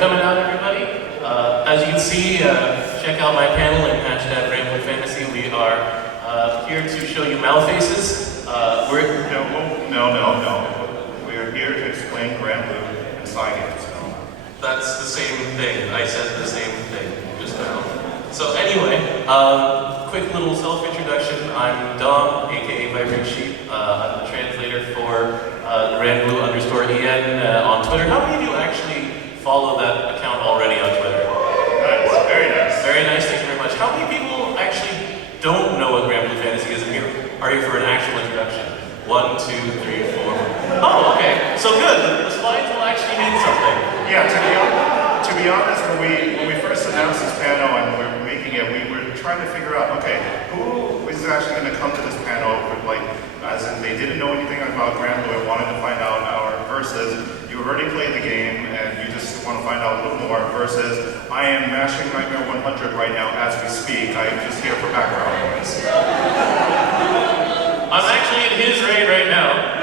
coming out, everybody. As you can see, check out my panel and hashtag Granblue Fantasy. We are here to show you Malfaces. No. We're here to explain Granblue and Cygames. That's the same thing. I said the same thing just now. So anyway, quick little self-introduction. I'm Dom, aka Vibrant Sheep. I'm the translator for Granblue_EN on Twitter. How many of you actually follow that account already on Twitter? Nice, very nice. Very nice, thank you very much. How many people actually don't know what Granblue Fantasy is and are here for an actual introduction? 1, 2, 3, 4. Oh, okay. So good. The slides will actually mean something. Yeah, to be honest, when we first announced this panel and we were making it, we were trying to figure out, okay, who is actually going to come to this panel with, like, as in they didn't know anything about Granblue and wanted to find out our versus. You already played the game and you just want to find out a little more versus. I am mashing Nightmare 100 right now as we speak. I am just here for background noise. I'm actually in his raid right now.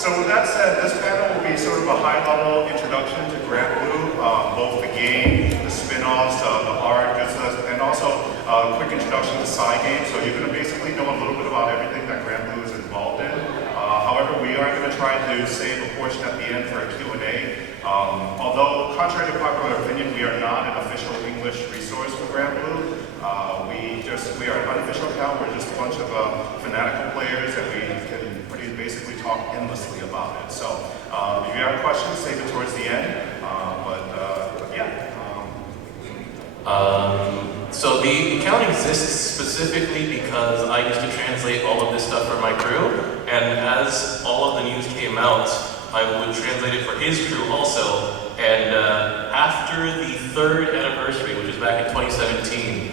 So with that said, this panel will be sort of a high-level introduction to Granblue, both the game, the spin-offs, the art, and also a quick introduction to Cygames. So you're going to basically know a little bit about everything that Granblue is involved in. However, we are going to try to save a portion at the end for a Q&A. Although, contrary to popular opinion, we are not an official English resource for Granblue. We are an unofficial account. We're just a bunch of fanatical players, and we can basically talk endlessly about it. So, if you have questions, save it towards the end. So the account exists specifically because I used to translate all of this stuff for my crew, and as all of the news came out, I would translate it for his crew also. And after the 3rd anniversary, which was back in 2017,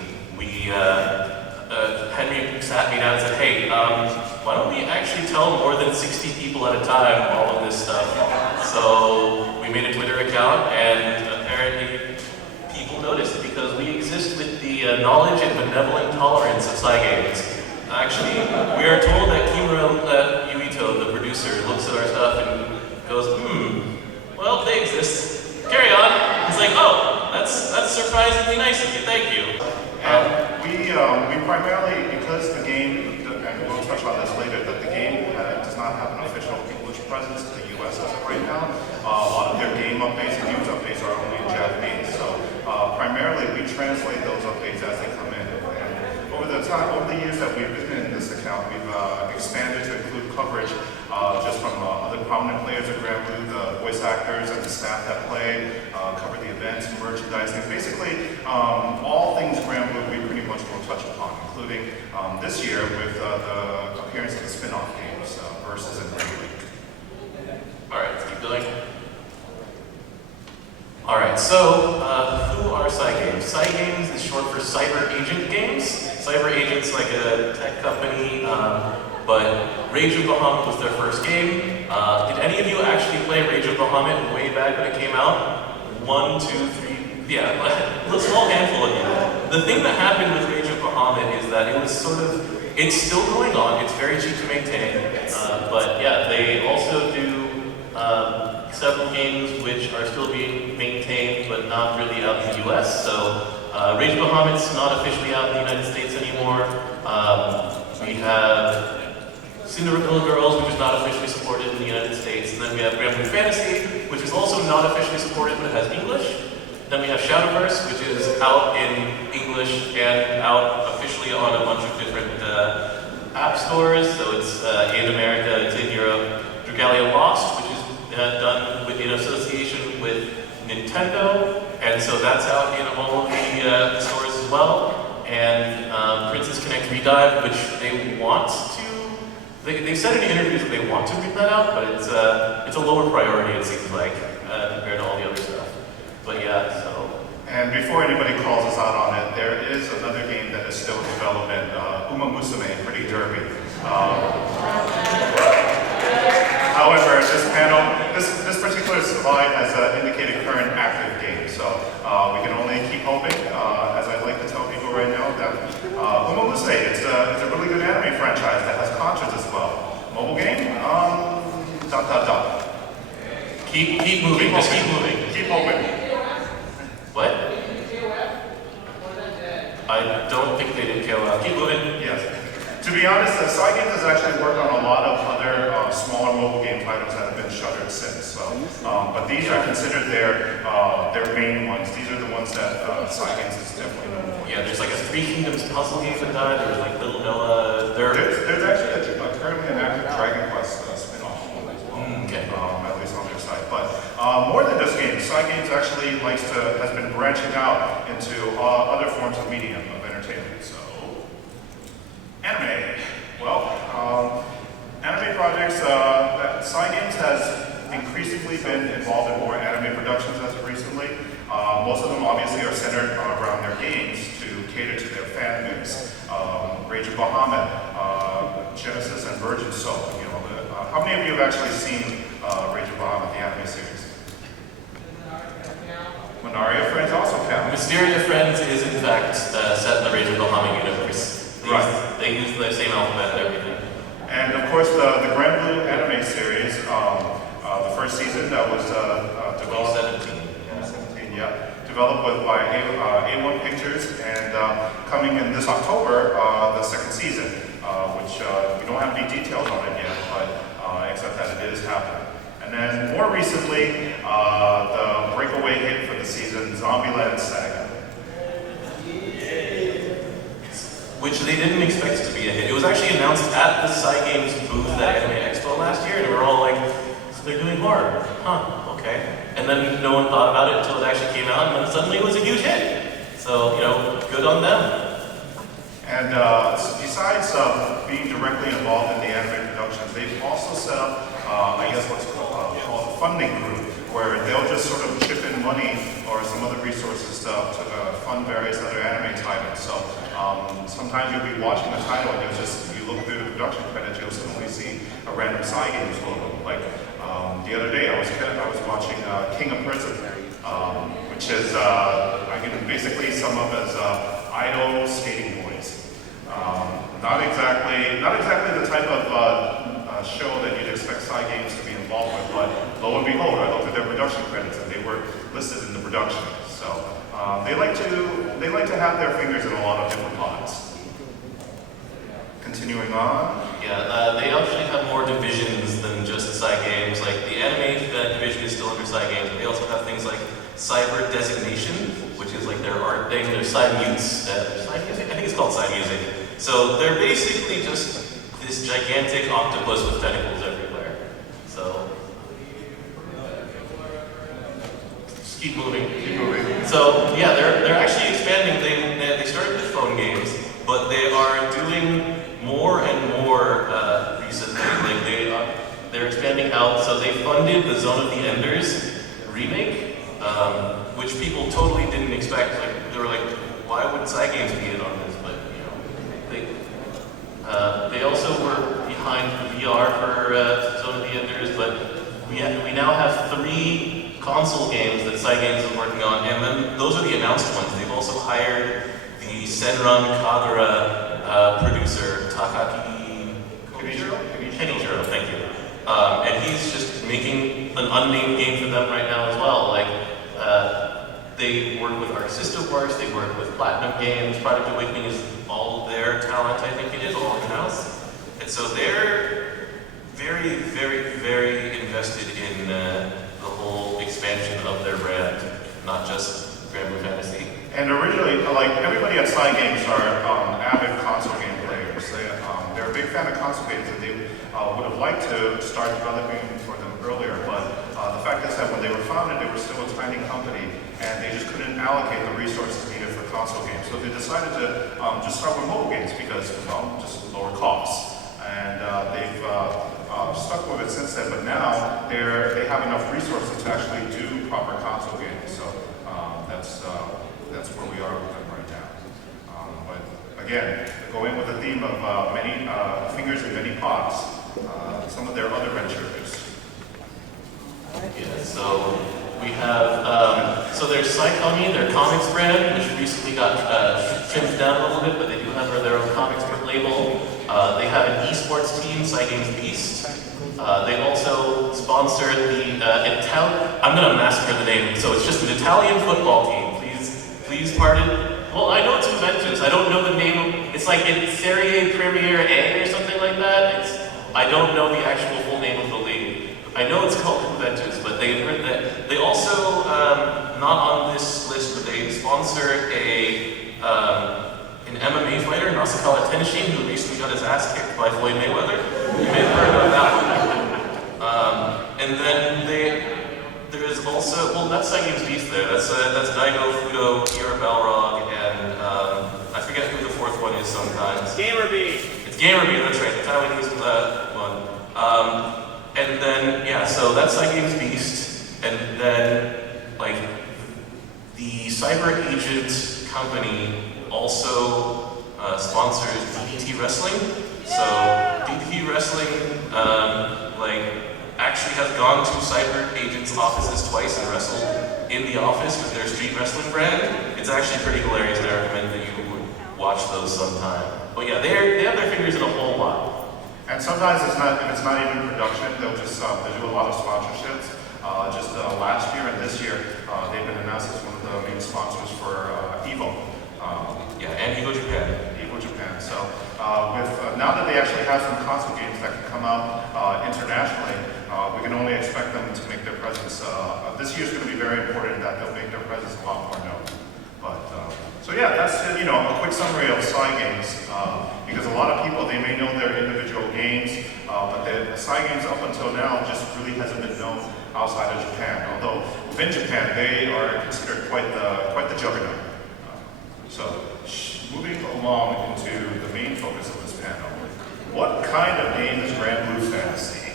Henry sat me down and said, hey, why don't we actually tell more than 60 people at a time all of this stuff? So we made a Twitter account, and apparently people noticed because we exist with the knowledge and benevolent tolerance of Cygames. Actually, we are told that Kimura Yuito, the producer, looks at our stuff and goes, well, they exist. Carry on. He's like, oh, that's surprisingly nice of you, thank you. We primarily, because the game, and we'll touch on this later, that the game does not have an official English presence in the US as of right now. A lot of their game updates and news updates are only in Japanese. So primarily we translate those updates as they come in. And over the years that we've been in this account, we've expanded to include coverage just from other prominent players of Granblue, the voice actors and the staff that play, cover the events, merchandising, basically all things Granblue we pretty much will touch upon, including this year with the appearance of the spin-off games, Versus and Granblue. Alright, let's keep going. Alright, so who are Cygames? Cygames is short for Cyber Agent Games. Cyber Agent's like a tech company, but Rage of Bahamut was their first game. Did any of you actually play Rage of Bahamut way back when it came out? 1, 2, 3, yeah, a small handful of you. The thing that happened with Rage of Bahamut is that it was it's still going on, it's very cheap to maintain, but yeah, they also do several games which are still being maintained but not really out in the US. So Rage of Bahamut's not officially out in the United States anymore. We have Cinderella Girls, which is not officially supported in the United States. And then we have Granblue Fantasy, which is also not officially supported but has English. Then we have Shadowverse, which is out in English and out officially on a bunch of different app stores. So it's in America, it's in Europe. Dragalia Lost, which is done in association with Nintendo, and so that's out in all of the stores as well. And Princess Connect Redive, which they want to, they said in interviews that they want to bring that out, but it's a lower priority, it seems like, compared to all the other stuff. But yeah, so. And before anybody calls us out on it, there is another game that is still in development, Uma Musume Pretty Derby. However, this particular slide has indicated current active games, so we can only keep hoping. As I like to tell people right now, that Uma Musume, it's a really good anime franchise that has concerts as well. Mobile game, ... Keep moving. Just keep moving. Keep moving. What? I don't think they did KOF. Keep moving. Yes. To be honest, Cygames has actually worked on a lot of other smaller mobile game titles that have been shuttered since. So, but these are considered their main ones. These are the ones that Cygames is definitely known for. Yeah, there's like a Three Kingdoms puzzle game that died. There was like Little Noah. There's actually currently an active Dragon Quest spin-off as well. Okay. At least on their site. But more than just games, Cygames actually has been branching out into other forms of medium of entertainment. So, anime. Well, anime projects. Cygames has increasingly been involved in more anime productions as of recently. Most of them obviously are centered around their games to cater to their fan base. Rage of Bahamut, Genesis, and Virgin Soul. How many of you have actually seen Rage of Bahamut, the anime series? Monaria Friends also count. Mysteria Friends is in fact set in the Rage of Bahamut universe. Right. They use the same alphabet and everything. And of course, the Granblue anime series, the first season that was developed. 2017, yeah. Developed by A1 Pictures, and coming in this October, the second season, which we don't have any details on it yet, but except that it is happening. And then more recently, the breakaway hit for the season, Zombieland Saga. Which they didn't expect to be a hit. It was actually announced at the Cygames booth at Anime Expo last year, and we were all like, so they're doing horror. Huh, okay. And then no one thought about it until it actually came out, and then suddenly it was a huge hit. So, good on them. And besides being directly involved in the anime productions, they've also set up, I guess what's called a funding group, where they'll just sort of chip in money or some other resources to fund various other anime titles. So sometimes you'll be watching a title and you look through the production credits, you'll suddenly see a random Cygames logo. Like the other day, I was watching King of Prison, which is I can basically sum up as idol skating boys. Not exactly the type of show that you'd expect Cygames to be involved with, but lo and behold, I looked at their production credits and they were listed in the production. So they like to have their fingers in a lot of different pots. Continuing on. Yeah, they actually have more divisions than just Cygames. Like the anime division is still under Cygames, but they also have things like Cyber Designation, which is like their art thing. There's Cymusic. I think it's called Cymusic. So they're basically just this gigantic octopus with tentacles everywhere. So just keep moving. Keep moving. So yeah, they're actually expanding. They started with phone games, but they are doing more and more recently. Like they're expanding out. So they funded the Zone of the Enders remake, which people totally didn't expect. Like they were like, why would Cygames be in on this? But they also were behind VR for Zone of the Enders, but we now have 3 console games that Cygames is working on, and then those are the announced ones. They've also hired the Senran Kagura producer, Takaki Kenijiro, thank you. And he's just making an unnamed game for them right now as well. Like, they work with Arc System Works, they work with Platinum Games. Project Awakening is all their talent, I think it is, all in-house. And so they're very, very, very invested in the whole expansion of their brand, not just Granblue Fantasy. And originally, like everybody at Cygames are avid console game players. They're a big fan of console games, and they would have liked to start developing for them earlier. But the fact is that when they were founded, they were still a tiny company, and they just couldn't allocate the resources needed for console games. So they decided to just start with mobile games because, just lower costs. And they've stuck with it since then. But now they have enough resources to actually do proper console games. So that's where we are with them right now. But again, go in with a theme of many fingers in many pots. Some of their other ventures. Yeah, so we have, so there's Cycomi, their comics brand, which recently got trimmed down a little bit, but they do have their own comics label. They have an esports team, Cygames Beast. They also sponsor the I'm gonna massacre the name, so it's just an Italian football team. Please pardon. Well, I know it's Juventus. I don't know the name. It's like in Serie Premier A or something like that. I don't know the actual full name of the league. I know it's called Juventus, but they also, not on this list, but they sponsor an MMA fighter, Nasakawa Tenshin, who recently got his ass kicked by Floyd Mayweather. You may have heard about that one. And then there's also, well, that's Cygames Beast there. That's Daigo, Fudo, Kiera Balrog, and I forget who the fourth one is sometimes. Gamerbee. It's Gamerbee, that's right, the Taiwanese one. And then, yeah, so that's Cygames Beast, and then, like, the Cyber Agent company also sponsors DDT Wrestling. So DDT Wrestling, actually has gone to Cyber Agent's offices twice and wrestled in the office with their street wrestling brand. It's actually pretty hilarious, and I recommend that you would watch those sometime. But yeah, they have their fingers in a whole lot. And sometimes if it's not even production, they'll just they do a lot of sponsorships. Last year and this year, they've been announced as one of the main sponsors for Evo. And Evo Japan. Evo Japan. So now that they actually have some console games that can come out internationally, we can only expect them to make their presence. This year's going to be very important that they'll make their presence a lot more known. But so yeah, that's a quick summary of Cygames. Because a lot of people, they may know their individual games, but the Cygames up until now just really hasn't been known outside of Japan. Although within Japan, they are considered quite the juggernaut. Moving along into the main focus of this panel, what kind of game is Granblue Fantasy?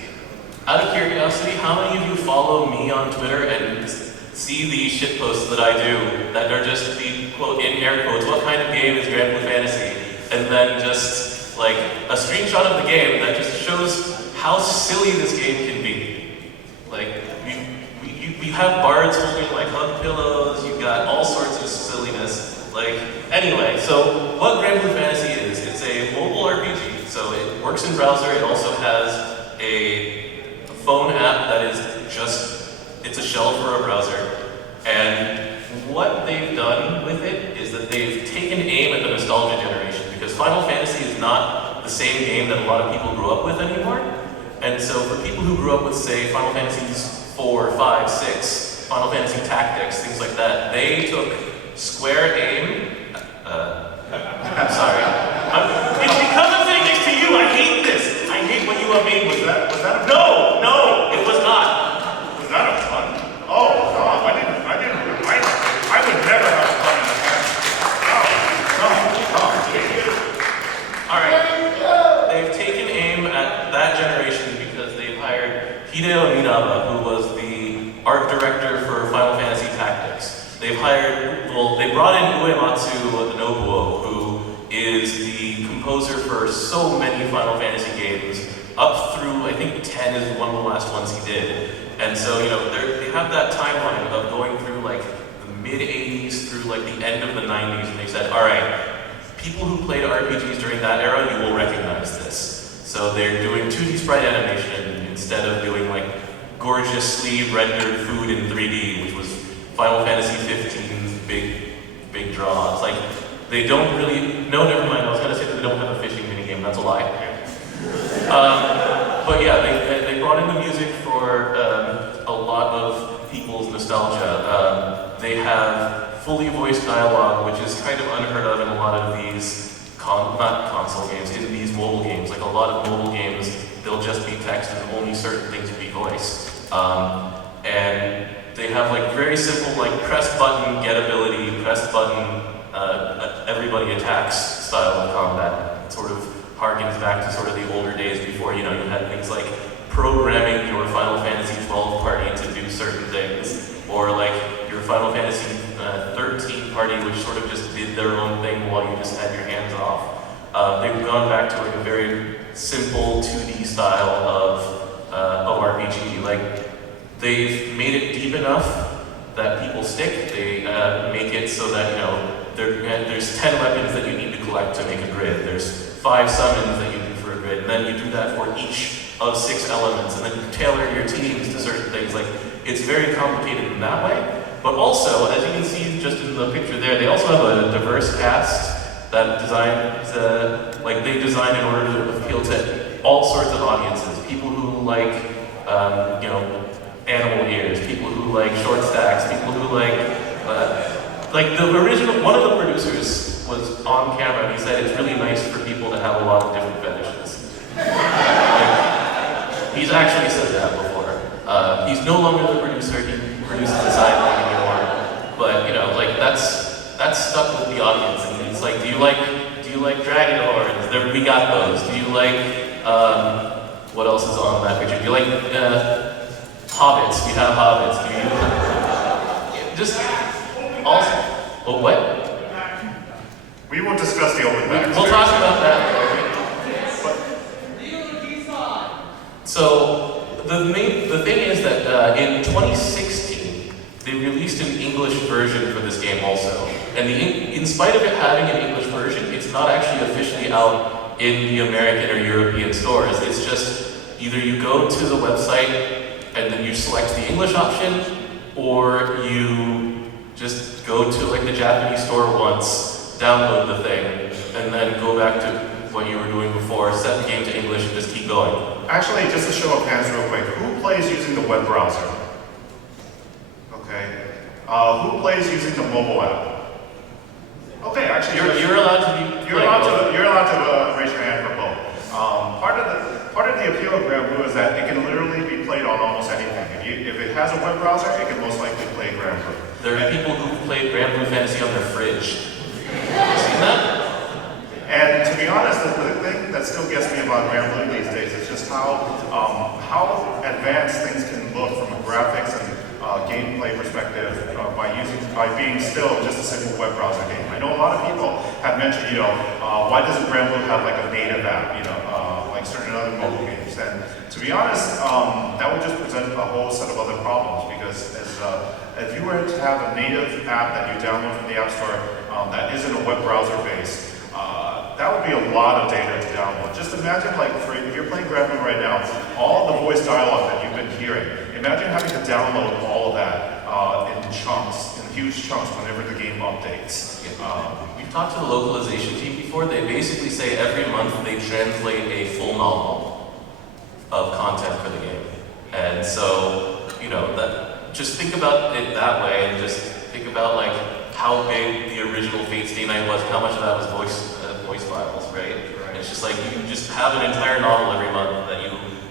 Out of curiosity, how many of you follow me on Twitter and see the shitposts that I do that are just the quote in air quotes, what kind of game is Granblue Fantasy? And then just like a screenshot of the game that just shows how silly this game can be. Like you have bards holding like hug pillows, you've got all sorts of silliness. Anyway, so what Granblue Fantasy is, it's a mobile RPG. So it works in browser, it also has a phone app that is it's a shell for a browser. And what they've done with it is that they've taken aim at the nostalgia generation, because Final Fantasy is not the same game that a lot of people grew up with anymore. And so for people who grew up with, say, Final Fantasies 4, 5, 6, Final Fantasy Tactics, things like that, they took square aim. I'm sorry. It's because I'm sitting next to you. I hate this. I hate when you have made me. Was that a No, it was not. Was that a pun? Oh, no, I would never have a pun in the past. All right. They've taken aim at that generation because they've hired Hideo Minaba, who was the art director for Final Fantasy Tactics. They brought in Uematsu Nobuo, who is the composer for so many Final Fantasy games, up through, I think 10 is one of the last ones he did. And so, they have that timeline of going through like the mid-80s through like the end of the 90s, and they said, all right, people who played RPGs during that era, you will recognize this. So they're doing 2D sprite animation instead of doing like gorgeously rendered food in 3D, which was Final Fantasy 15's big draw. It's like, they don't really, no, never mind, I was gonna say that they don't have a fishing minigame, that's a lie. But yeah, they brought in the music for a lot of people's nostalgia. They have fully voiced dialogue, which is kind of unheard of in a lot of these, not console games, in these mobile games. Like a lot of mobile games, they'll just be text and only certain things will be voiced. And they have like very simple like press button, get ability, press button, everybody attacks style of combat. It sort of harkens back to sort of the older days before, you had things like programming your Final Fantasy 12 party to do certain things, or like your Final Fantasy 13 party, which sort of just did their own thing while you just had your hands off. They've gone back to like a very simple 2D style of RPG. Like, they've made it deep enough that people stick. They make it so that, there's 10 weapons that you need to collect to make a grid. There's 5 summons that you do for a grid, and then you do that for each of 6 elements, and then you tailor your teams to certain things. Like, it's very complicated in that way. But also, as you can see just in the picture there, they also have a diverse cast that designs, like they design in order to appeal to all sorts of audiences. People who like, you know, animal ears, people who like short stacks, people who like the original, one of the producers was on camera and he said it's really nice for people to have a lot of different fetishes. Like, he's actually said that before. He's no longer the producer, he produces the side thing anymore. But you know, like that's stuck with the audience. And it's like, do you like dragon horns? There, we got those. Do you like what else is on that picture? Do you like hobbits? We have hobbits. Do you just also? Oh, what? We won't discuss the open back. We'll talk about that. So the thing is that in 2016 they released an English version for this game also, and in spite of it having an English version, it's not actually officially out in the American or European stores. It's just either you go to the website and then you select the English option, or you just go to like the Japanese store once, download the thing, and then go back to what you were doing before, set the game to English, and just keep going. Actually, just to show of hands real quick, who plays using the web browser? Okay. Who plays using the mobile app? Okay, actually, you're allowed to be. You're allowed to raise your hand for both. Part of the appeal of Granblue is that it can literally be played on almost anything. If it has a web browser, it can most likely play Granblue. There are people who play Granblue Fantasy on their fridge. Have you seen that? And to be honest, the thing that still gets me about Granblue these days is just how advanced things can look from a graphics and gameplay perspective by being still just a simple web browser game. I know a lot of people have mentioned, you know, why doesn't Granblue have like a native app, you know, like certain other mobile games? And to be honest, that would just present a whole set of other problems, because if you were to have a native app that you download from the App Store that isn't a web browser based, that would be a lot of data to download. Just imagine, like, if you're playing Granblue right now, all the voice dialogue that you've been hearing, imagine having to download all of that in chunks, in huge chunks, whenever the game updates. We've talked to the localization team before. They basically say every month they translate a full novel of content for the game. And so, you know, that just think about it that way, and just think about like how big the original Fate Stay Night was, and how much of that was voice files, right? It's just like you just have an entire novel every month that you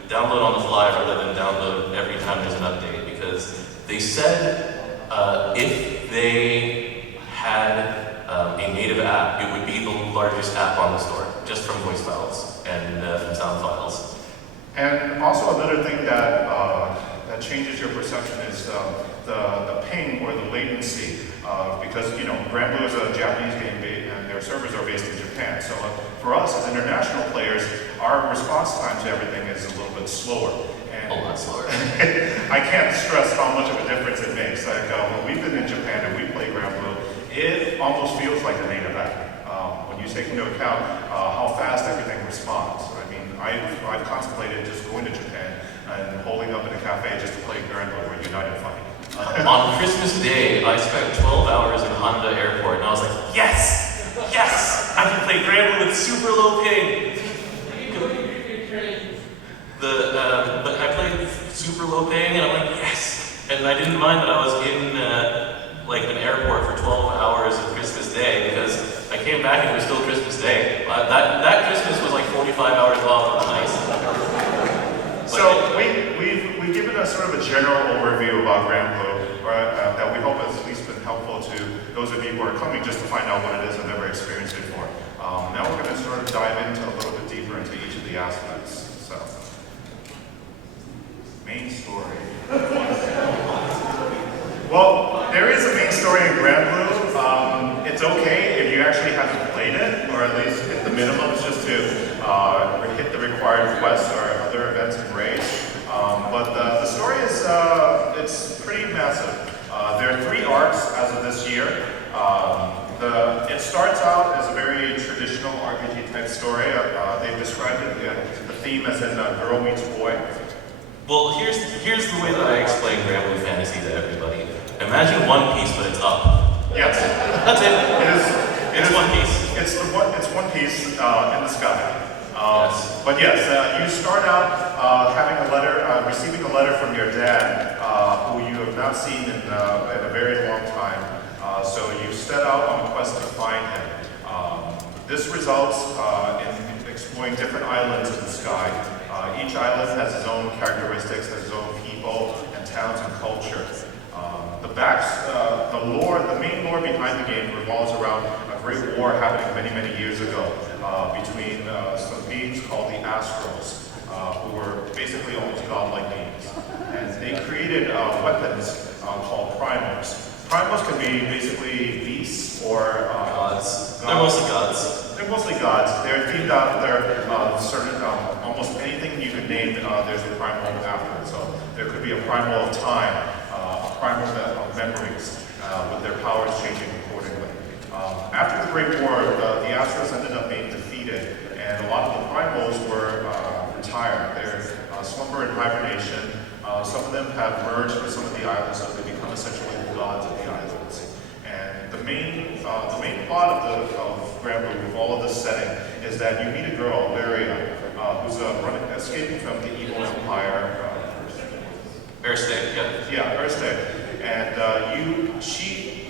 download on the fly rather than download every time there's an update, because they said if they had a native app, it would be the largest app on the store, just from voice files and from sound files. And also another thing that changes your perception is the ping or the latency, because, you know, Granblue is a Japanese game and their servers are based in Japan. So for us as international players, our response time to everything is a little bit slower. And a lot slower. I can't stress how much of a difference it makes. Like when we've been in Japan and we play Granblue, it almost feels like a native app. When you take into account how fast everything responds. I mean, I've contemplated just going to Japan and holding up in a cafe just to play Granblue or United Fight. On Christmas Day, I spent 12 hours in Honda Airport, and I was like, yes! Yes! I can play Granblue with super low ping! But I played super low ping, and I'm like, yes! And I didn't mind that I was in like an airport for 12 hours on Christmas Day, because I came back and it was still Christmas Day. That Christmas was like 45 hours long. It was nice. So we've given a sort of a general overview about Granblue, that we hope has at least been helpful to those of you who are coming just to find out what it is and never experienced it before. Now we're going to sort of dive into a little bit deeper into each of the aspects. So, main story. Well, there is a main story in Granblue. It's okay if you actually haven't played it, or at least hit the minimums just to hit the required quests or other events and raids. But the story is it's pretty massive. There are 3 arcs as of this year. It starts out as a very traditional RPG type story. They've described it, the theme as in girl meets boy? Well, here's the way that I explain Granblue Fantasy to everybody. Imagine One Piece, but it's up. Yes. That's it. It's One Piece. It's One Piece in the sky. Yes. But yes, you start out having a letter, receiving a letter from your dad, who you have not seen in a very long time. So you set out on a quest to find him. This results in exploring different islands in the sky. Each island has its own characteristics, has its own people and towns and culture. The main lore behind the game revolves around a great war happening many years ago between some beings called the Astrals, who were basically almost godlike beings. And they created weapons called primals. Primals can be basically beasts or gods. They're mostly gods. They're mostly gods. They're themed out. They're certain almost anything you could name. There's a primal after it. So there could be a primal of time, a primal of memories, with their powers changing accordingly. After the Great War, the Astros ended up being defeated, and a lot of the primals were retired. They're slumber and hibernation. Some of them have merged with some of the islands, so they become essentially the gods of the islands. And the main plot of Granblue, with all of this setting, is that you meet a girl, Varia, who's escaping from the evil empire. Earthstate, yeah. Yeah, Earthstate. And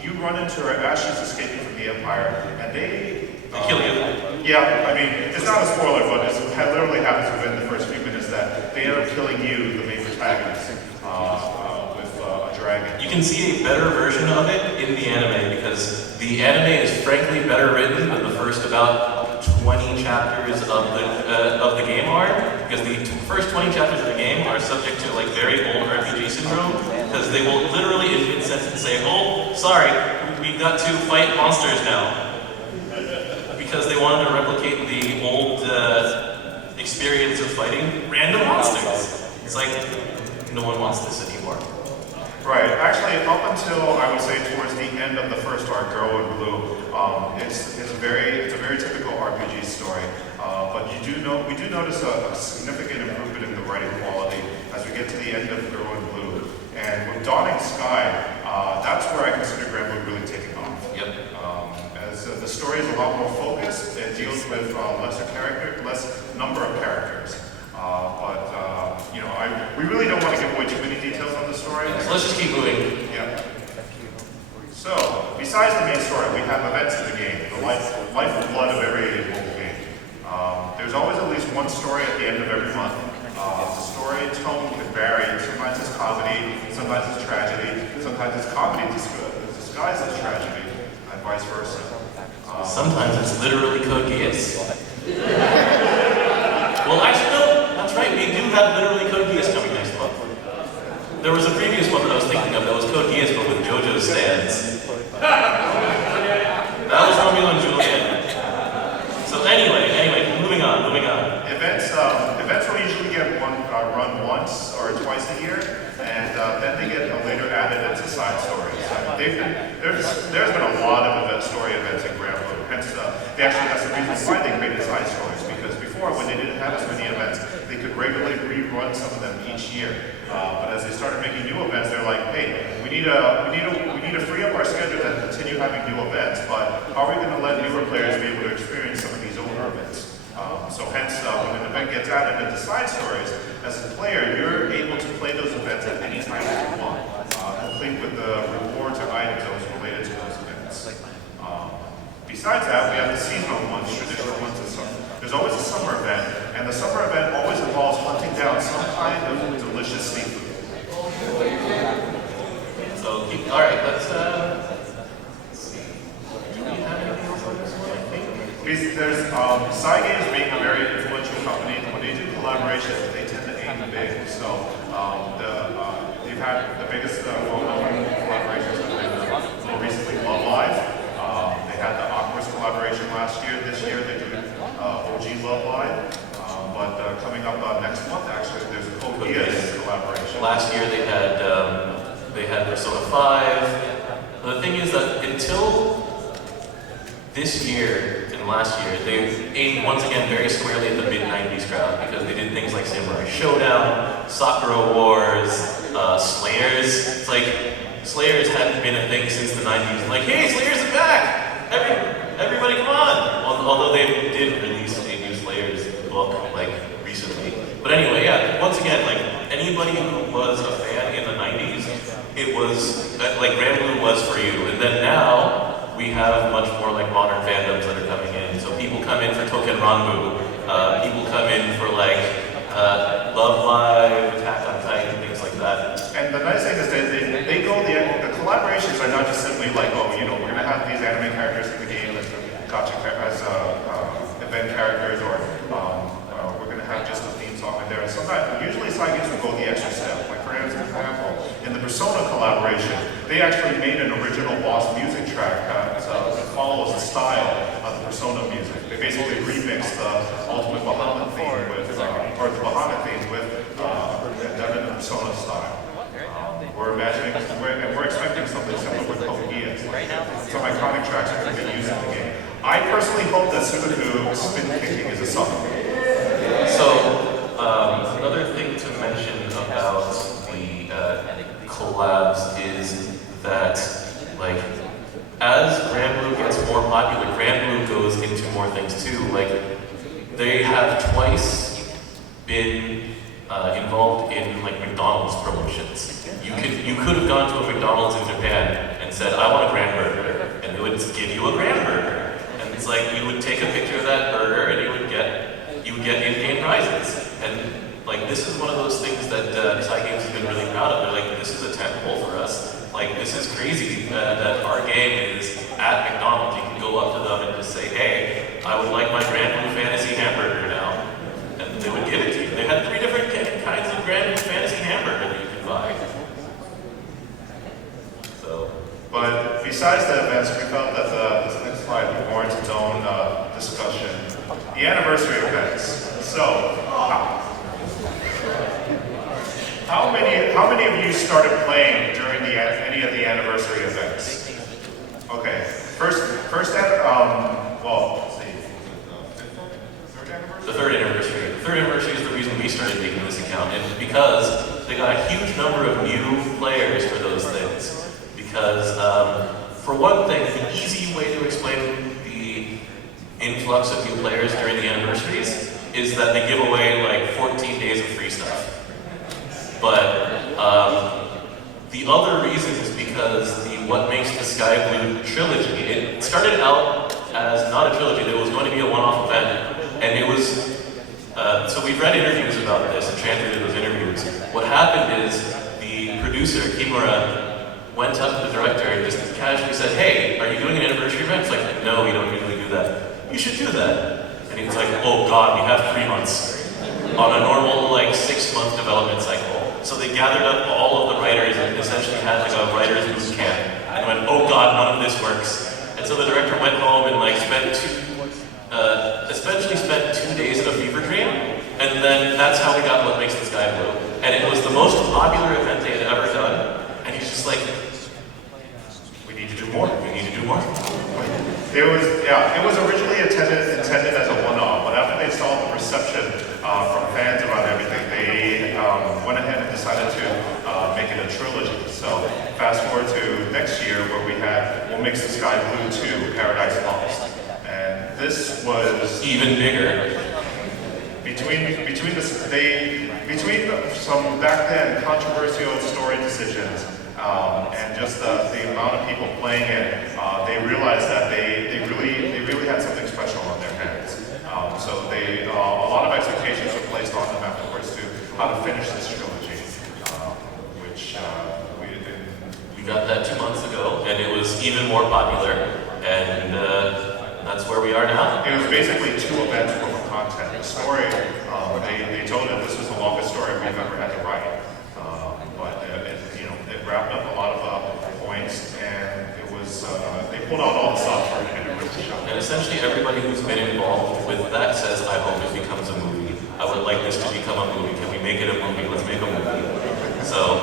you run into her as she's escaping from the empire, and they kill you. Yeah, I mean, it's not a spoiler, but it literally happens within the first few minutes that they end up killing you, the main protagonist, with a dragon. You can see a better version of it in the anime because the anime is frankly better written than the first about 20 chapters of the game are, because the first 20 chapters of the game are subject to like very old RPG syndrome, because they will literally in mid-sentence say, "Oh, sorry, we got to fight monsters now." Because they wanted to replicate the old experience of fighting random monsters. It's like, no one wants this anymore. Right. Actually, up until I would say towards the end of the first arc, Granblue, it's a very typical RPG story. But we do notice a significant improvement in the writing quality as we get to the end of Granblue. And with Dawning Sky, that's where I consider Granblue really taking off. Yep. The story is a lot more focused. It deals with less number of characters. We really don't want to give away too many details on the story. So let's just keep moving. Yeah. So, besides the main story, we have events in the game, the life and blood of every mobile game. There's always at least one story at the end of every month. The story tone can vary. Sometimes it's comedy, sometimes it's tragedy, sometimes it's comedy disguised as tragedy, and vice versa. Sometimes it's literally Code Geass. Well, actually, no, that's right. We do have literally Code Geass coming next month. There was a previous one that I was thinking of that was Code Geass, but with JoJo's stands. That was Romeo and Juliet. So anyway, moving on. Events will usually get run once or twice a year, and then they get later added into side stories. There's been a lot of story events in Granblue. Hence, that's the reason why they created side stories, because before, when they didn't have as many events, they could regularly rerun some of them each year. But as they started making new events, they're like, hey, we need to free up our schedule to continue having new events, but how are we going to let newer players be able to experience some of these older events? When an event gets added into side stories, as a player, you're able to play those events at any time that you want, complete with the rewards or items that was related to those events. Besides that, we have the seasonal ones, traditional ones, and summer. There's always a summer event, and the summer event always involves hunting down some kind of delicious seafood. So, all right, let's see. Do we have anything else on this one? I think. There's Cygames being a very influential company. When they do collaborations, they tend to aim big. So they've had the biggest well-known collaborations have been more recently Love Live. They had the Aquas collaboration last year. This year they do OG Love Live. But coming up next month, actually, there's a Code Geass collaboration. Last year they had Persona 5. The thing is that until this year in last year, they aimed once again very squarely at the mid-90s crowd because they did things like Samurai Showdown, Sakura Wars, Slayers. It's like, Slayers hadn't been a thing since the 90s. Like, hey, Slayers is back! Everybody come on! Although they did release a new Slayers book, like, recently. But anyway, yeah, once again, like, anybody who was a fan in the 90s, it was, like, Granblue was for you. And then now, we have much more, like, modern fandoms that are coming in. So people come in for Token Ranbu, people come in for, like, Love Live, Attack on Titan, things like that. And the nice thing is that they go, the collaborations are not just simply like, oh, you know, we're going to have these anime characters in the game as gotcha as event characters, or we're going to have just a theme song in there. And sometimes, usually Cygames will go the extra step. Like for example, in the Persona collaboration, they actually made an original boss music track that follows the style of the Persona music. They basically remixed the Ultimate Bahamut theme with, or the Bahamut theme with, and done it in the Persona style. We're imagining, and we're expecting something similar with Code Geass. Some iconic tracks are going to be used in the game. I personally hope that Sudoku spin kicking is a song. So, another thing to mention about the collabs is that, like, as Granblue gets more popular, Granblue goes into more things too. Like, they have twice been involved in, like, McDonald's promotions. You could have gone to a McDonald's in Japan and said, I want a Grand Burger, and they would give you a Grand Burger. And it's like, you would take a picture of that burger and you would get in-game prizes. And like, this is one of those things that Cygames has been really proud of. They're like, this is a tentpole for us. Like, this is crazy that our game is at McDonald's. You can go up to them and just say, hey, I would like my Granblue Fantasy hamburger now. And they would give it to you. They had 3 different kinds of Granblue Fantasy hamburger that you could buy. But besides the events, we felt that this next slide warrants its own discussion. The anniversary events. So, how many of you started playing during any of the anniversary events? Okay, first, well, let's see. The third anniversary. The third anniversary is the reason we started making this account, and because they got a huge number of new players for those things. Because, for one thing, the easy way to explain the influx of new players during the anniversaries is that they give away like 14 days of free stuff. But the other reason is because the What Makes the Sky Blue trilogy, it started out as not a trilogy, there was going to be a one-off event, and it was, so we've read interviews about this and translated those interviews. What happened is the producer, Kimura, went up to the director and just casually said, hey, are you doing an anniversary event? It's like, no, we don't usually do that. You should do that. And he was like, oh God, we have 3 months on a normal, like, 6-month development cycle. So they gathered up all of the writers and essentially had like a writer's boot camp and went, oh God, none of this works. And so the director went home and like essentially spent 2 days in a fever dream, and then that's how we got What Makes the Sky Blue. And it was the most popular event they had ever done. And he's just like, we need to do more. We need to do more. It was originally intended as a one-off, but after they saw the reception from fans about everything, they went ahead and decided to make it a trilogy. So fast forward to next year, where we had What Makes the Sky Blue 2, Paradise Lost, and this was even bigger. Between some back then controversial story decisions and just the amount of people playing it, they realized that they really had something special on their hands. So a lot of expectations were placed on them afterwards to how to finish this trilogy, which we got that 2 months ago, and it was even more popular, and that's where we are now. It was basically 2 events worth of content. The story, they told it this was the longest story we've ever had to write, but it wrapped up a lot of points, and it was they pulled out all the stops for it, and it was a show. And essentially everybody who's been involved with that says, I hope it becomes a movie. I would like this to become a movie. Can we make it a movie? Let's make a movie. So,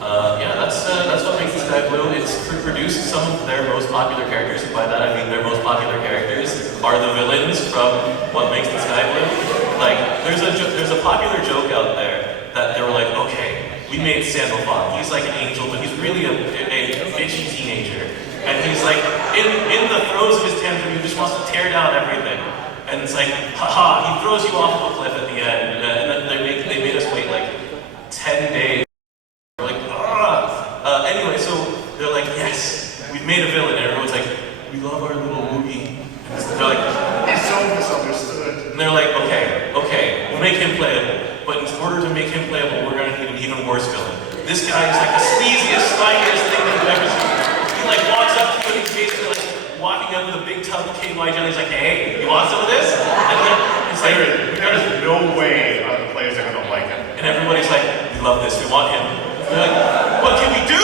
yeah, that's What Makes the Sky Blue. It's produced some of their most popular characters, and by that I mean their most popular characters are name's Sandalphon. He's like an angel, but he's really a bitchy teenager. And he's like, in the throes of his tantrum, he just wants to tear down everything. And it's like, haha, he throws you off of a cliff at the end. And then they made us wait like 10 days. We're like, ah. Anyway, so they're like, yes, we've made a villain. And everyone's like, we love our little Woogie. They're like, he's so misunderstood. And they're like, okay, we'll make him playable. But in order to make him playable, we're gonna need an even worse villain. This guy is like the sleaziest, slimiest thing that you've ever seen. He like walks up to you and he's basically like walking up with a big tub of KY jelly. He's like, hey, you want some of this? And then it's like, there's no way the players are gonna like him. And everybody's like, we love this, we want him. And they're like, what can we do?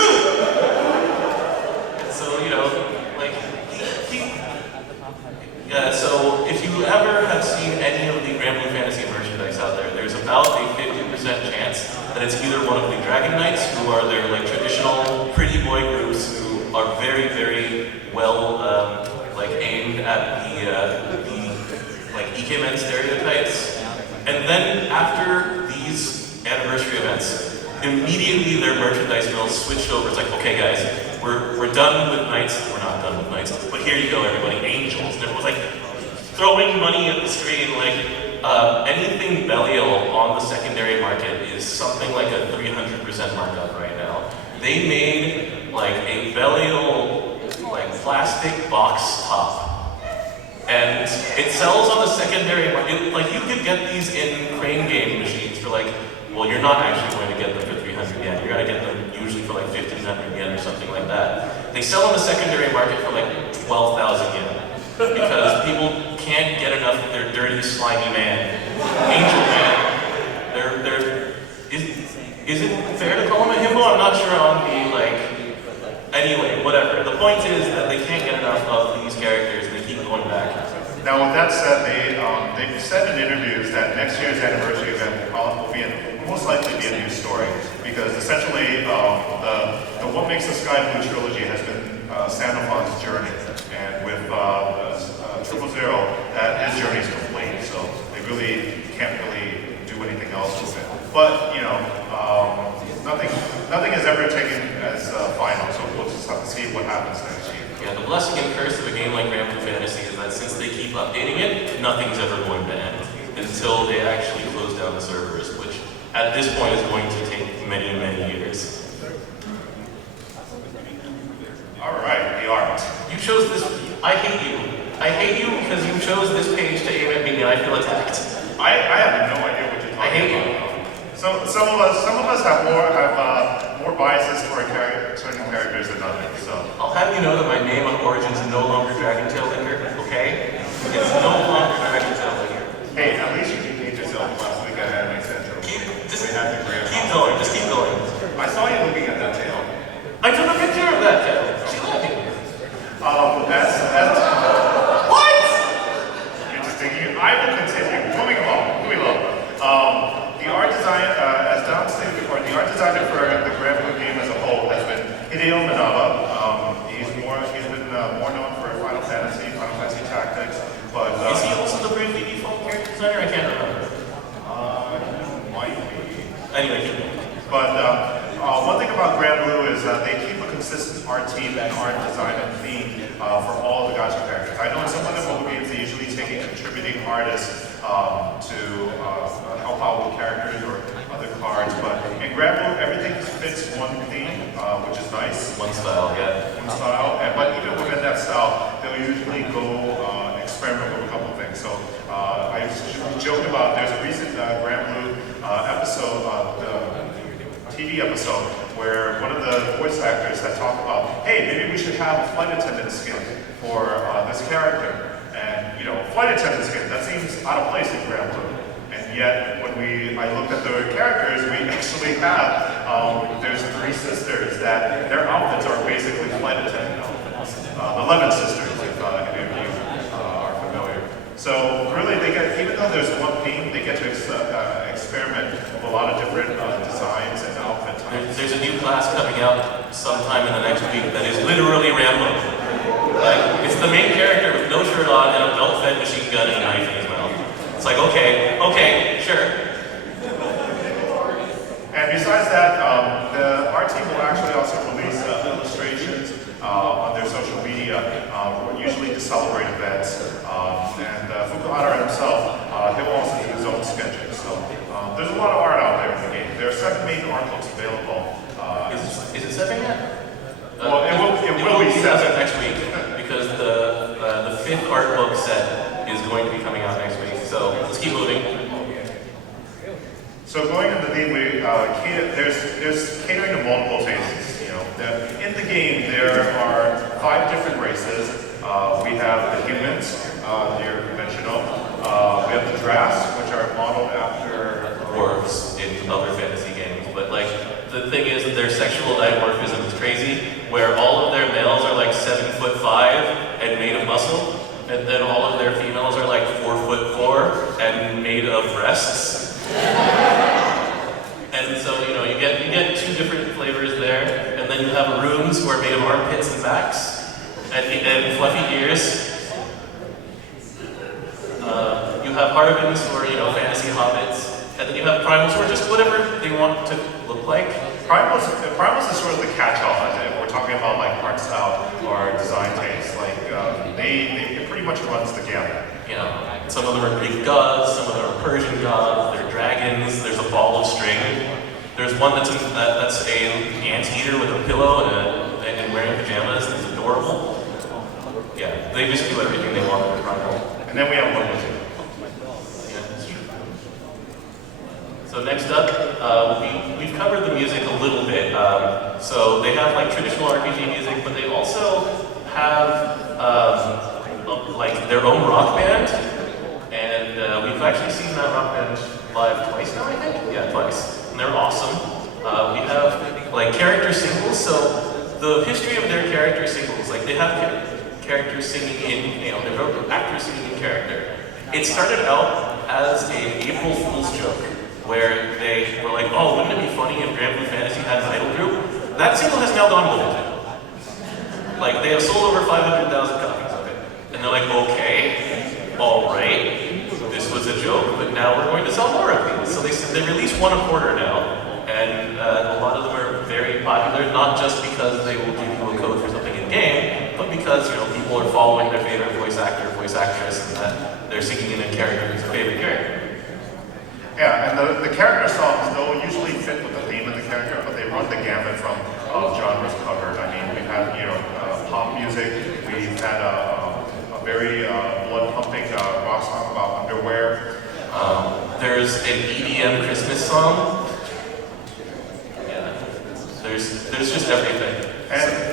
So, you know, like, so if you ever have seen any of the Granblue Fantasy merchandise out there, there's about a 50% chance that it's either one of the Dragon Knights, who are their like traditional pretty boy groups who are very, very well like aimed at the like Ikemen stereotypes. And then after these anniversary events, immediately their merchandise mills switched over. It's like, okay guys, we're done with knights. We're not done with knights, but here you go, everybody, angels. And everyone's like throwing money at the screen. Like anything Belial on the secondary market is something like a 300% markup right now. They made like a Belial like plastic box top, and it sells on the secondary market. Like you could get these in crane game machines for like, well, you're not actually going to get them for 300 yen. You're going to get them usually for like 1,500 yen or something like that. They sell on the secondary market for like 12,000 yen because people can't get enough of their dirty, slimy man, angel man. Is it fair to call him a himbo? I'm not sure on the like. Anyway, whatever. The point is that they can't get enough of these characters, and they keep going back. Now, with that said, they've said in interviews that next year's anniversary event will most likely be a new story, because essentially the What Makes the Sky Blue trilogy has been Sandalphon's journey, and with 000, that his journey is complete, so they really can't really do anything else with it. But you know, nothing is ever taken as final, so we'll just have to see what happens next year. Yeah, the blessing and curse of a game like Granblue Fantasy is that since they keep updating it, nothing's ever going to end until they actually close down the servers, which at this point is going to take many, many years. All right, the art. You chose this. I hate you. I hate you because you chose this page to aim at me and I feel attacked. I have no idea what you're talking about. I hate you. So some of us have more biases toward certain characters than others. So I'll have you know that my name on Origins is no longer Dragon Tail Linger, okay? It's no longer Dragon Tail Linger. Hey, at least you can hate yourself last week at Anime Central. Keep going, just keep going. I saw you looking at that tail. I took a picture of that tail. She let me. What? Interesting. I will continue. Moving along. The art design, as Don stated before, the art designer for the Granblue game as a whole has been Hideo Manaba. He's been more known for Final Fantasy Tactics, but is he also the briefly default character designer? I can't remember. Might be. Anyway, keep going. But one thing about Granblue is they keep a consistent art team and art design and theme for all of the gacha characters. I know in some other mobile games they usually take a contributing artist to help out with characters or other cards, but in Granblue everything fits one theme, which is nice. One style, yeah. One style, but even within that style, they'll usually go experiment with a couple of things. So I joked about there's a recent Granblue episode, TV episode, where one of the voice actors had talked about, hey, maybe we should have a flight attendant skin for this character. And you know, flight attendant skin, that seems out of place in Granblue. And yet, when I looked at the characters, we actually have, there's 3 sisters that their outfits are basically flight attendant outfits. The Lemon Sisters, if any of you are familiar. So really, they get, even though there's one theme, they get to experiment with a lot of different designs and outfits. There's a new class coming out sometime in the next week that is literally Rambo. Like, it's the main character with no shirt on and a belt-fed machine gun and a knife in his mouth. It's like, okay, sure. And besides that, celebrate events. And Fukuhara himself, he'll also do his own sketches. So there's a lot of art out there in the game. There are 7 main art books available. Is it 7 yet? Well, it will be 7 next week because the 5th art book set is going to be coming out next week. So let's keep moving. So going into the theme, there's catering to multiple tastes. In the game there are 5 different races. We have the humans, they're conventional. We have the drafts, which are modeled after dwarves in other fantasy games. But like the thing is that their sexual dimorphism is crazy, where all of their males are like 7'5" and made of muscle, and then all of their females are like 4'4" and made of breasts. And so, you get 2 different flavors there, and then you have runes who are made of armpits and backs, and fluffy ears. You have Harvins who are, fantasy hobbits, and then you have Primals who are just whatever they want to look like. Primals is sort of the catch-all, if we're talking about like art style or design taste. Like, it pretty much runs the gamut. Some of them are Greek gods, some of them are Persian gods, they're dragons, there's a ball of string. There's one that's an anteater with a pillow and wearing pajamas, and it's adorable. Yeah, they just do everything they want with Primal. And then we have one music. Yeah, that's true. So next up, we've covered the music a little bit. So they have like traditional RPG music, but they also have like their own rock band. And we've actually seen that rock band live twice now, I think? Yeah, twice. And they're awesome. We have like character singles. So the history of their character singles, like they have characters singing in, they wrote actors singing in character. It started out as an April Fool's joke, where they were like, oh, wouldn't it be funny if Granblue Fantasy had an idol group? That single has now gone gold. Like, they have sold over 500,000 copies of it. And they're like, okay, all right, this was a joke, but now we're going to sell more of these. So they release 1 a quarter now, and a lot of them are very popular, not just because they will give you a code for something in-game, but because, people are following their favorite voice actor, voice actress, and that they're singing in a character who's a favorite character. Yeah, and the character songs don't usually fit with the theme of the character, but they run the gamut from genres covered. I mean, we've had, pop music, we've had a very blood-pumping rock song about underwear. There's an EDM Christmas song. Yeah, there's just everything.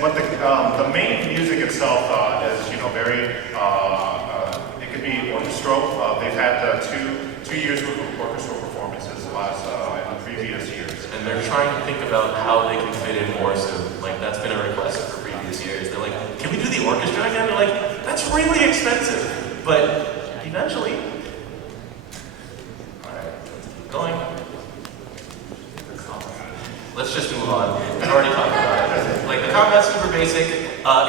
But the main music itself is, very, it could be orchestral. They've had two years worth of orchestral performances in the previous years. And they're trying to think about how they can fit in more soon. Like, that's been a request for previous years. They're like, can we do the orchestra again? They're like, that's really expensive. But eventually, going. Let's just move on. We've already talked about it. Like, the combat's super basic.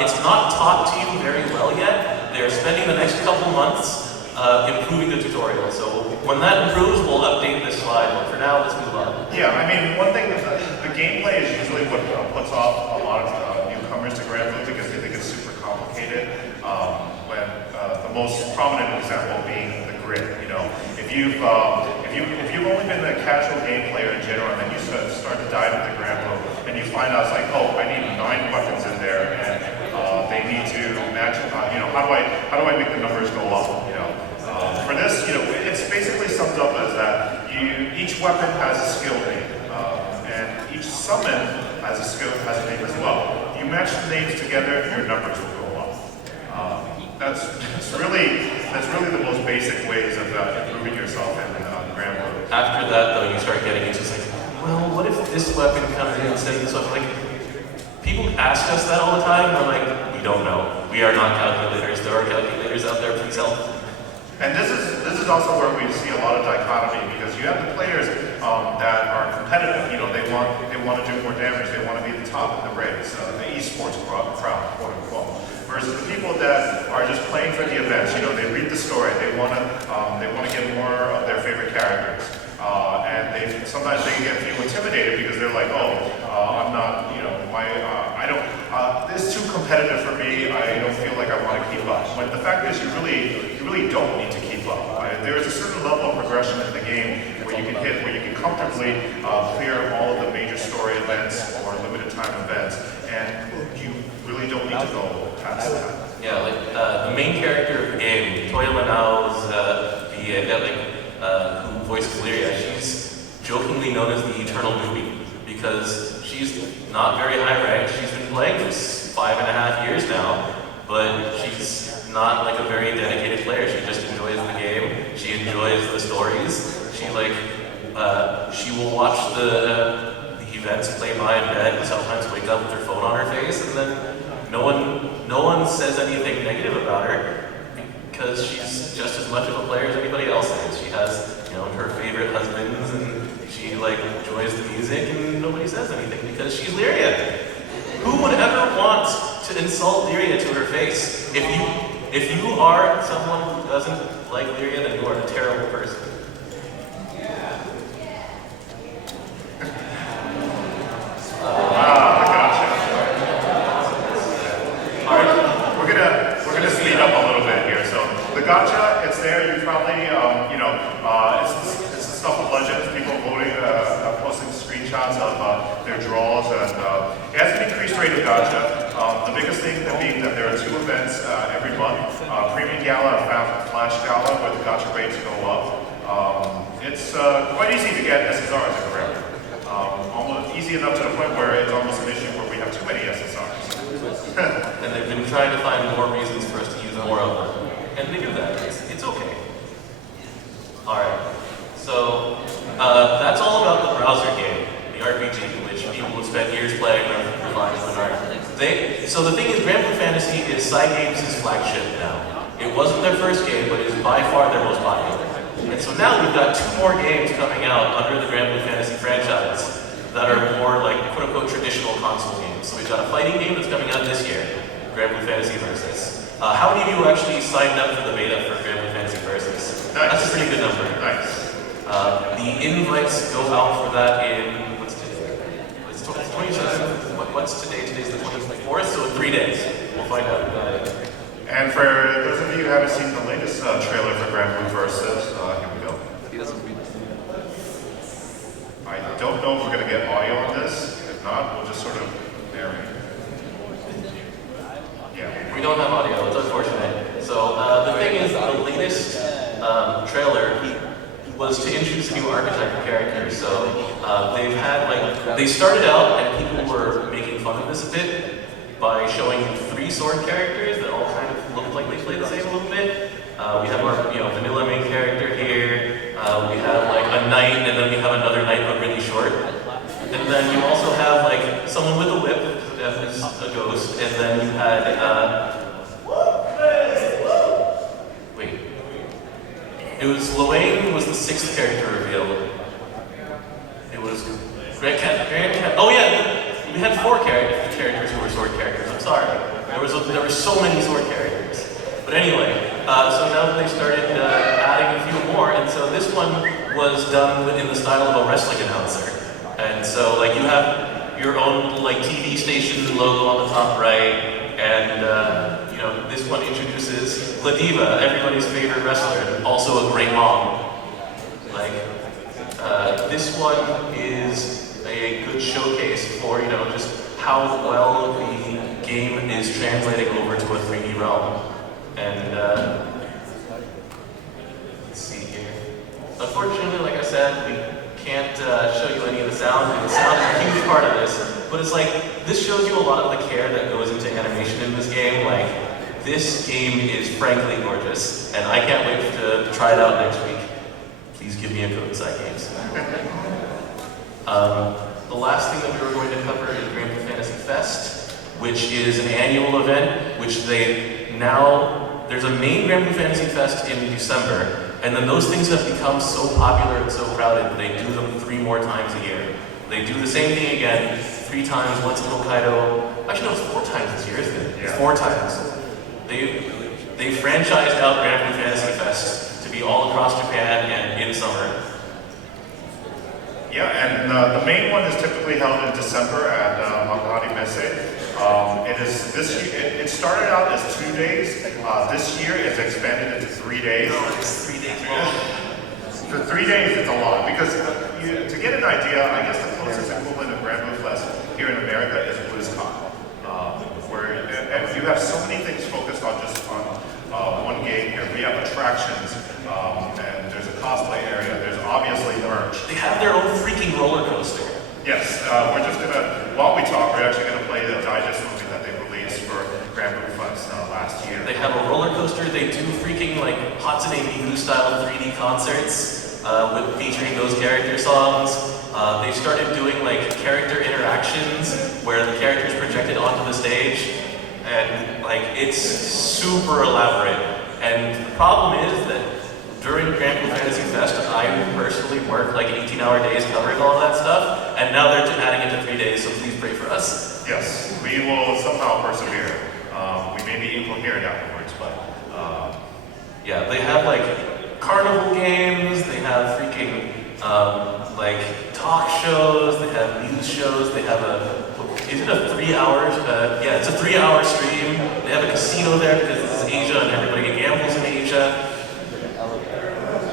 It's not taught to you very well yet. They're spending the next couple months improving the tutorial. So when that improves, we'll update this slide. But for now, let's move on. Yeah, I mean, one thing, the gameplay is usually what puts off a lot of newcomers to Granblue because they think it's super complicated. When the most prominent example being the grid. If you've only been a casual game player in general, and then you start to dive into Granblue, and you find out it's like, oh, I need 9 weapons in there, and they need to match. How do I make the numbers go up? For this, it's basically summed up as that each weapon has a skill name, and each summon has a name as well. You match the names together, your numbers will go up. That's really the most basic ways of improving yourself in Granblue. After that, though, you start getting into like, well, what if this weapon comes in instead of this weapon? Like, people ask us that all the time. We're like, we don't know. We are not calculators. There are calculators out there. Please help. And this is also where we see a lot of dichotomy because you have the players that are competitive. They want to do more damage. They want to be the top of the race, the esports crowd, quote unquote. Versus the people that are just playing for the events. They read the story. They want to get more of their favorite characters. And sometimes they get feel intimidated because they're like, oh, I'm not, I don't. It's too competitive. competitive for me. I don't feel like I want to keep up. But the fact is, you really don't need to keep up. There is a certain level of progression in the game where you can comfortably clear all of the major story events or limited time events, and you really don't need to go past that. Yeah, like the main character of the game, Toyama Nao's who voiced Lyria, she's jokingly known as the Eternal Newbie because she's not very high ranked. She's been playing for 5.5 years now, but she's not like a very dedicated player. She just enjoys the game. She enjoys the stories. She will watch the events play by in bed and sometimes wake up with her phone on her face, and then no one says anything negative about her because she's just as much of a player as anybody else is. She has, her favorite husbands, and she enjoys the music, and nobody says anything because she's Lyria. Who would ever want to insult Lyria to her face? If you are someone who doesn't like Lyria, then you are a terrible person. Gacha, it's there. You probably, it's the stuff of legends. People voting, posting screenshots of their draws, and it has an increased rate of gacha. The biggest thing being that there are 2 events every month: Premium Gala and Flash Gala, where the gacha rates go up. It's quite easy to get SSRs in Korea. Almost easy enough to the point where it's almost an issue where we have too many SSRs. And they've been trying to find more reasons for us to use more of them. And they do that. It's okay. Alright. So, that's all about the browser game, the RPG, which people have spent years playing and refined to an art. So the thing is, Granblue Fantasy is Cygames' flagship now. It wasn't their first game, but it is by far their most popular. And so now we've got 2 more games coming out under the Granblue Fantasy franchise that are more like quote-unquote traditional console games. So we've got a fighting game that's coming out this year, Granblue Fantasy Versus. How many of you actually signed up for the beta for Granblue Fantasy Versus? Nice. That's a pretty good number. Nice. The invites go out for that in, what's today? It's 27th. What's today? Today's the 24th, so in 3 days. We'll find out. And for those of you who haven't seen the latest trailer for Granblue Versus, here we go. I don't know if we're going to get audio on this. If not, we'll just sort of narrate. Yeah. We don't have audio, it's unfortunate. So the thing is, the latest trailer was to introduce a new archetype of character. So they've had they started out and people were making fun of this a bit by showing 3 sword characters that all kind of look like they play the same a little bit. We have our vanilla main character here. We have a knight, and then we have another knight but really short. And then you also have someone with a whip, that is a ghost, and then you had it was Luane was the 6th character revealed. It was oh yeah, we had 4 characters who were sword characters. I'm sorry, there were so many sword characters. But anyway, so now they started adding a few more, and so this one was done in the style of a wrestling announcer. And so you have your own TV station logo on the top right, and this one introduces La Diva, everybody's favorite wrestler, and also a great mom. This one is a good showcase for just how well the game is translating over to a 3D realm. And let's see here. Unfortunately, like I said, we can't show you any of the sound, and the sound is a huge part of this. But it's this shows you a lot of the care that goes into animation in this game. This game is frankly gorgeous, and I can't wait to try it out next week. Please give me a code, Cygames. The last thing that we were going to cover is Granblue Fantasy Fest, which is an annual event, which there's a main Granblue Fantasy Fest in December, and then those things have become so popular and so crowded that they do them 3 more times a year. They do the same thing again 3 times, once in Hokkaido. Actually, no, it's 4 times this year, isn't it? Yeah. It's 4 times. They franchised out Granblue Fantasy Fest to be all across Japan and in summer. Yeah, and the main one is typically held in December at Maserati Messe. It it started out as 2 days. This year it's expanded into 3 days. It's 3 days long. For 3 days, it's a lot because to get an idea, I guess the closest equivalent of Granblue Fest here in America is BlizzCon, where and you have so many things focused on just on one game here. We have attractions, and there's a cosplay area. There's obviously merch. They have their own freaking roller coaster. Yes, we're just gonna while we talk, we're actually gonna play the digest movie that they released for Granblue Fest last year. They have a roller coaster. They do freaking like Hatsune Miku style 3D concerts with featuring those character songs. They started doing like character interactions where the characters projected onto the stage, and like it's super elaborate. And the problem is that during Granblue Fantasy Fest, I personally worked like 18-hour days covering all of that stuff, and now they're adding it to 3 days. So please pray for us. Yes, we will somehow persevere. We may be incoherent afterwards, but Yeah, they have like carnival games, they have freaking like talk shows, they have news shows, they have is it a 3 hours? Yeah, it's a 3-hour stream. They have a casino there because this is Asia and everybody gambles in Asia.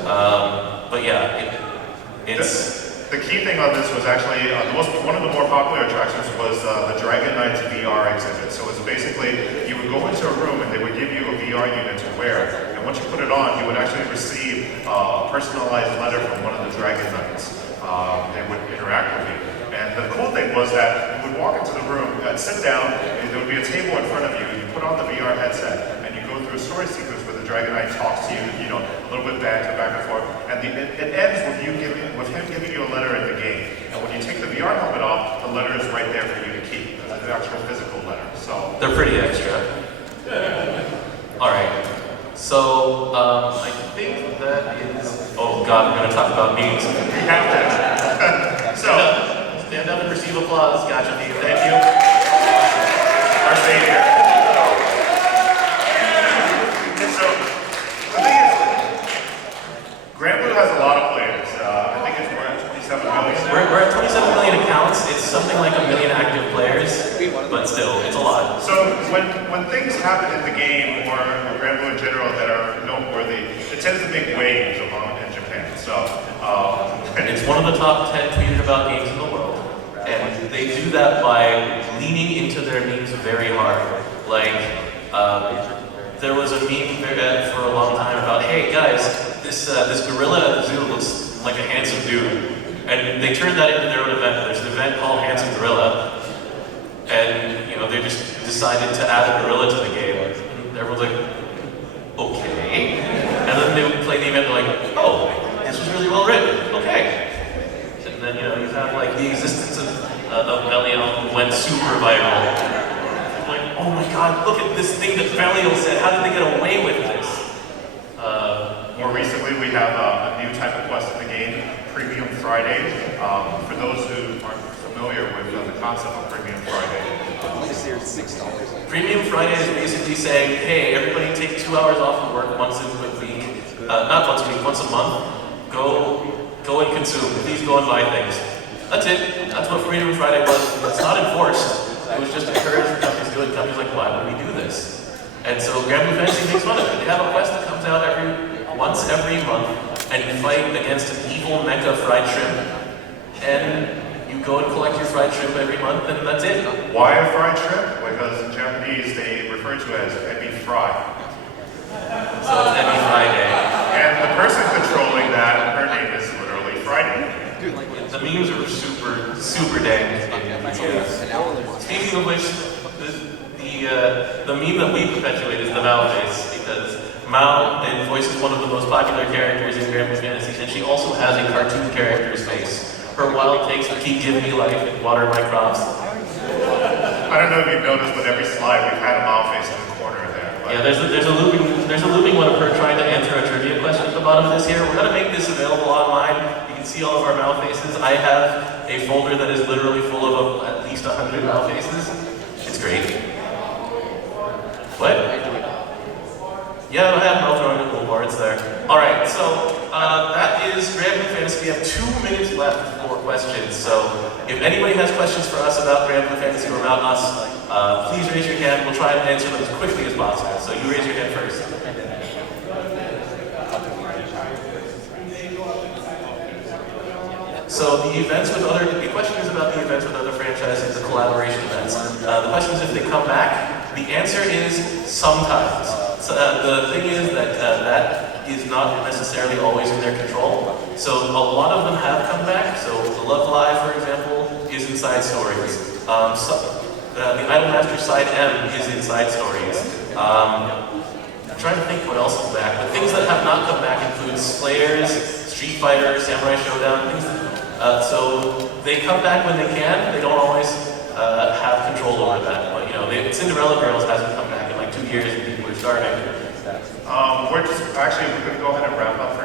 But yeah, it's... The key thing on this was actually, one of the more popular attractions was the Dragon Knight's VR exhibit. So it's basically, you would go into a room and they would give you a VR unit to wear. And once you put it on, you would actually receive a personalized letter from one of the Dragon Knights. They would interact with you. And the cool thing was that you would walk into the room, sit down, and there would be a table in front of you, you put on the VR headset, and you go through a story sequence where the Dragon Knight talks to you, a little bit back and forth. And it ends with him giving you a letter in the game. And when you take the VR helmet off, the letter is right there for you to keep. It's an actual physical letter. So they're pretty extra. Alright. So I think that is... Oh god, we're going to talk about memes. we have to. Stand up and receive applause. Gotcha, meme. Thank you. Our savior. So the thing is, Granblue has a lot of players. I think we're at 27 million. We're at 27 million accounts. It's something like 1 million active players, but still, it's a lot. So when things happen in the game or Granblue in general that are noteworthy, it tends to make waves in Japan. So it's one of the top 10 tweeted about games in the world, and they do that by leaning into their memes very hard. Like, there was a meme for a long time about, hey guys, this gorilla at the zoo looks like a handsome dude. And they turned that into their own event. There's an event called Handsome Gorilla. And, they just decided to add a gorilla to the game. And everyone's like, okay. And then they would play the event and they're like, oh, this was really well written. Okay. And then, you have like the existence of Melion who went super viral. Like, oh my god, look at this thing that Valiel said. How did they get away with this? More recently, we have a new type of quest in the game, Premium Friday. For those who aren't familiar with the concept of Premium Friday. Premium Friday is basically saying, hey, everybody take 2 hours off of work once a week. Not once a week, once a month. Go and consume. Please go and buy things. That's it. That's what Freedom Friday was. It's not enforced. It was just encouraged for companies to do it. Companies like, why would we do this? And so Granblue Fantasy makes fun of it. They have a quest that comes out once every month, and you fight against an evil mecha fried shrimp. And you go and collect your fried shrimp every month, and that's it. Why a fried shrimp? Because in Japanese they refer to it as ebi fry. So it's every Friday. And the person controlling that, her name is literally Friday. The memes are super, super dang. Speaking of which, the meme that we perpetuate is the Mao face, because Mao voices one of the most popular characters in Granblue Fantasy, and she also has a cartoon character's face. Her wild takes are keep giving me life and water my crops. I don't know if you've noticed, but every slide we've had a Mao face in the corner there. But yeah, there's a looping one of her trying to answer a trivia question at the bottom of this here. We're gonna make this available online. You can see all of our Mao faces. I have a folder that is literally full of at least 100 Mao faces. It's great. What? Yeah, I have Mel throwing the cool boards there. Alright, so that is Granblue Fantasy. We have 2 minutes left for questions. So if anybody has questions for us about Granblue Fantasy or about us, please raise your hand. We'll try and answer them as quickly as possible. So you raise your hand first. So the question is about the events with other franchises, the collaboration events. The question is if they come back. The answer is sometimes. So, the thing is that that is not necessarily always in their control. So a lot of them have come back. So the Love Live, for example, is inside stories. The Idolmaster Side M is inside stories. I'm trying to think what else is back. The things that have not come back include Slayers, Street Fighter, Samurai Showdown, things. So they come back when they can. They don't always have control over that. But, you know, Cinderella Girls hasn't come back in like 2 years and people are starving. We're going to go ahead and wrap up for